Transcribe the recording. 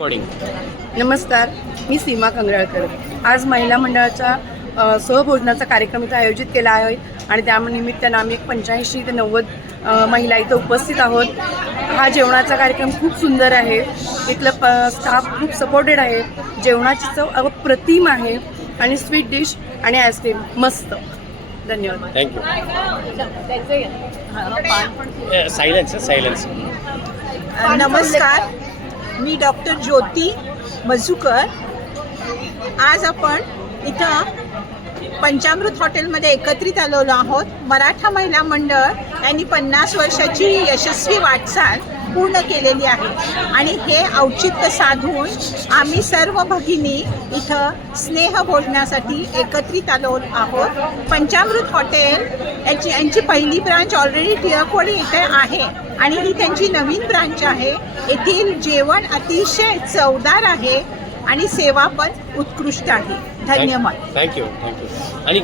नमस्कार, मी सीमा कंगराळकर. आज महिला मंडळाच्या सहभोजनाचा कार्यक्रम इथं आयोजित केला आहे आणि त्यानिमित्तानं आम्ही 85 ते 90 महिला इथं उपस्थित आहोत. हा जेवणाचा कार्यक्रम खूप सुंदर आहे. इथलं स्टाफ खूप सपोर्टेड आहे. जेवणाची चव अप्रतिम आहे आणि स्वीट डिश आणि आईस्क्रीम मस्त. धन्यवाद. सायलेन्स. नमस्कार, मी डॉक्टर ज्योती मजूकर. आज आपण इथं पंचामृत हॉटेलमध्ये एकत्रित आलेलो आहोत. मराठा महिला मंडळ यांनी 50 वर्षाची यशस्वी वाटचाल पूर्ण केलेली आहे आणि हे औचित्य साधून आम्ही सर्व भगिनी इथं स्नेहभोजनासाठी एकत्रित आलो आहोत. पंचामृत हॉटेल यांची पहिली ब्रांच ऑलरेडी टिळकवाडी इथे आहे आणि ही त्यांची नवीन ब्रांच आहे. येथील जेवण अतिशय चवदार आहे आणि सेवा पण उत्कृष्ट आहे. धन्यवाद. थँक्यू. आणि